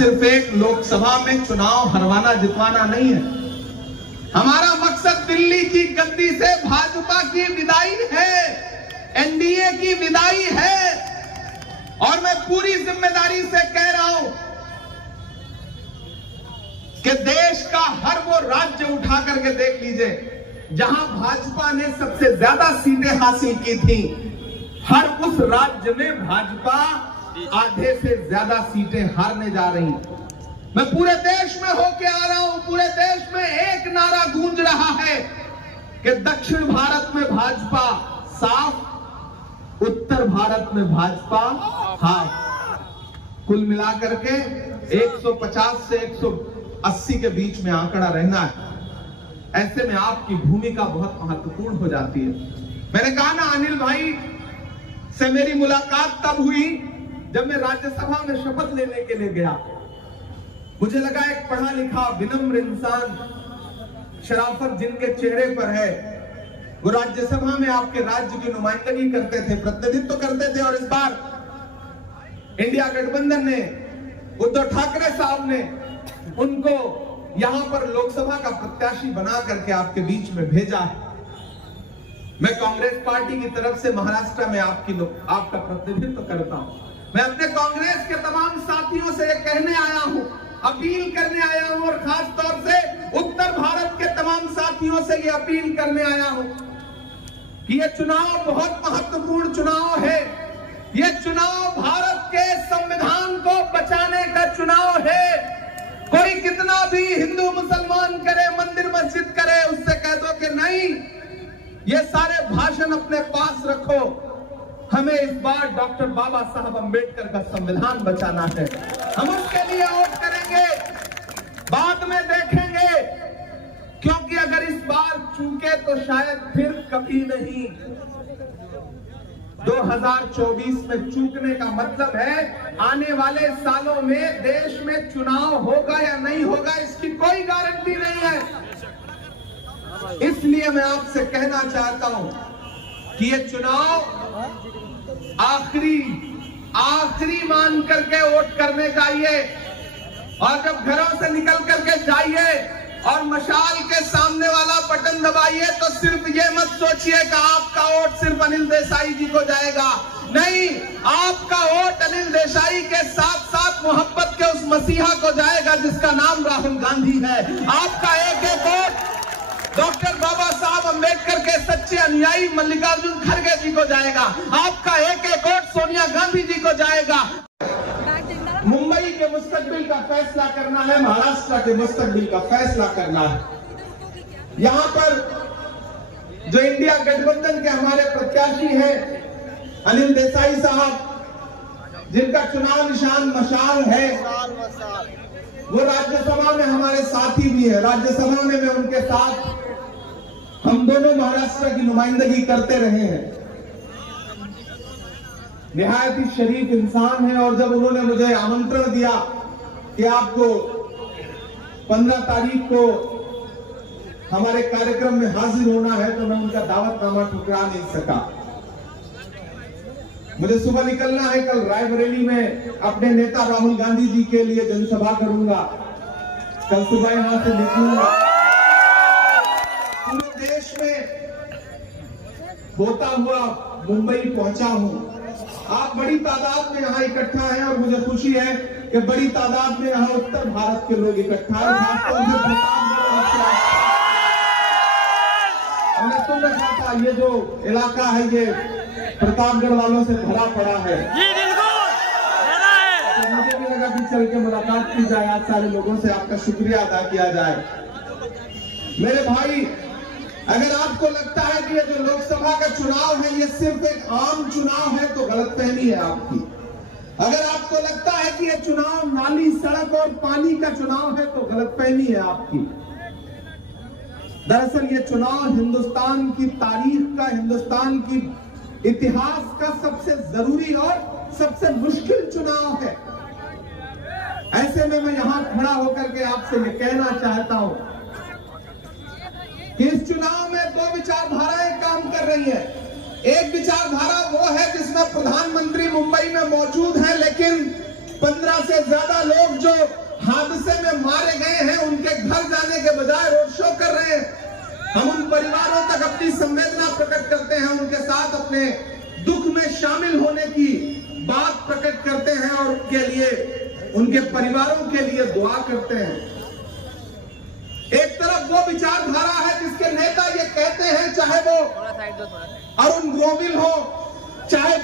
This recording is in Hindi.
सिर्फ एक लोकसभा में चुनाव हरवाना जितवाना नहीं है। हमारा मकसद दिल्ली की गद्दी से भाजपा की विदाई है, एनडीए की विदाई है। और मैं पूरी जिम्मेदारी से कह रहा हूं कि देश का हर वो राज्य उठा करके देख लीजिए जहां भाजपा ने सबसे ज्यादा सीटें हासिल की थी, हर उस राज्य में भाजपा आधे से ज्यादा सीटें हारने जा रही। मैं पूरे देश में होके आ रहा हूं, पूरे देश में एक नारा गूंज रहा है कि दक्षिण भारत में भाजपा साफ, उत्तर भारत में भाजपा हाफ। कुल मिलाकर के 150 से 180 के बीच में आंकड़ा रहना है। ऐसे में आपकी भूमिका बहुत महत्वपूर्ण हो जाती है। मैंने कहा ना, अनिल भाई से मेरी मुलाकात तब हुई जब मैं राज्यसभा में शपथ लेने के लिए गया। मुझे लगा एक पढ़ा लिखा विनम्र इंसान, शराफत जिनके चेहरे पर है, वो राज्यसभा में आपके राज्य की नुमाइंदगी करते थे, प्रतिनिधित्व करते थे। और इस बार इंडिया गठबंधन ने, उद्धव ठाकरे साहब ने उनको यहां पर लोकसभा का प्रत्याशी बना करके आपके बीच में भेजा है। मैं कांग्रेस पार्टी की तरफ से महाराष्ट्र में आपका प्रतिनिधित्व करता हूं। मैं अपने कांग्रेस के तमाम साथियों से यह कहने आया हूं, अपील करने आया हूं, और खास तौर से उत्तर भारत के तमाम साथियों से यह अपील करने आया हूं कि यह चुनाव बहुत महत्वपूर्ण चुनाव है। यह चुनाव भारत के संविधान को बचाने का चुनाव है। कोई कितना भी हिंदू मुसलमान करे, मंदिर मस्जिद करे, उससे कह दो कि नहीं, ये सारे भाषण अपने पास रखो, हमें इस बार डॉक्टर बाबा साहब अंबेडकर का संविधान बचाना है। हम उसके लिए वोट करेंगे, बाद में देखेंगे, क्योंकि अगर इस बार चूके तो शायद फिर कभी नहीं। 2024 में चूकने का मतलब है आने वाले सालों में देश में चुनाव होगा या नहीं होगा, इसकी कोई गारंटी नहीं है। इसलिए मैं आपसे कहना चाहता हूं कि ये चुनाव आखिरी मान करके वोट करने जाइए, और जब घरों से निकल करके जाइए और मशाल के सामने वाला बटन दबाइए तो सिर्फ ये मत सोचिए कि आपका वोट सिर्फ अनिल देसाई जी को जाएगा। नहीं, आपका वोट अनिल देसाई के साथ साथ मोहब्बत के उस मसीहा को जाएगा जिसका नाम राहुल गांधी है। आपका एक एक वोट डॉक्टर बाबा साहब अंबेडकर के सच्चे अनुयायी मल्लिकार्जुन खड़गे जी को जाएगा। आपका एक एक वोट सोनिया गांधी जी को जाएगा। मुंबई के मुस्तकबिल का फैसला करना है, महाराष्ट्र के मुस्तकबिल का फैसला करना है। यहां पर जो इंडिया गठबंधन के हमारे प्रत्याशी हैं अनिल देसाई साहब, जिनका चुनाव निशान मशाल है, वो राज्यसभा में हमारे साथी भी है। राज्यसभा में मैं उनके साथ, हम दोनों महाराष्ट्र की नुमाइंदगी करते रहे हैं। निहायत ही शरीफ इंसान है। और जब उन्होंने मुझे आमंत्रण दिया कि आपको 15 तारीख को हमारे कार्यक्रम में हाजिर होना है, तो मैं उनका दावतनामा ठुकरा नहीं सका। मुझे सुबह निकलना है, कल रायबरेली में अपने नेता राहुल गांधी जी के लिए जनसभा करूंगा। कल सुबह यहां से निकलूंगा, पूरे देश में होता हुआ मुंबई पहुंचा हूं। आप बड़ी तादाद में यहाँ इकट्ठा हैं और मुझे खुशी है कि बड़ी तादाद में यहाँ उत्तर भारत के लोग इकट्ठा हैं। खासतौर से मैंने सुन रखा था ये जो इलाका है ये प्रतापगढ़ वालों से भरा पड़ा है। तो मुझे भी लगा कि चल के मुलाकात की जाए, आज सारे लोगों से आपका शुक्रिया अदा किया जाए। मेरे भाई, अगर आपको लगता है कि ये जो लोकसभा का चुनाव है ये सिर्फ एक आम चुनाव है तो गलतफहमी है आपकी। अगर आपको लगता है कि ये चुनाव नाली, सड़क और पानी का चुनाव है तो गलतफहमी है आपकी। दरअसल ये चुनाव हिंदुस्तान की तारीख का, हिंदुस्तान की इतिहास का सबसे जरूरी और सबसे मुश्किल चुनाव है। ऐसे में मैं यहां खड़ा होकर के आपसे ये कहना चाहता हूं कि इस चुनाव में दो विचारधाराएं काम कर रही हैं। एक विचारधारा वो है जिसमें प्रधानमंत्री मुंबई में मौजूद है, लेकिन 15 से ज्यादा लोग जो हादसे में मारे गए हैं, उनके घर जाने के बजाय रोड शो कर रहे हैं। हम उन परिवारों तक अपनी संवेदना प्रकट करते हैं, उनके साथ अपने दुख में शामिल होने की बात प्रकट करते हैं और उनके लिए, उनके परिवारों के लिए दुआ करते हैं। एक तरफ वो विचारधारा है जिसके नेता ये कहते हैं, चाहे वो अरुण गोविल हो, चाहे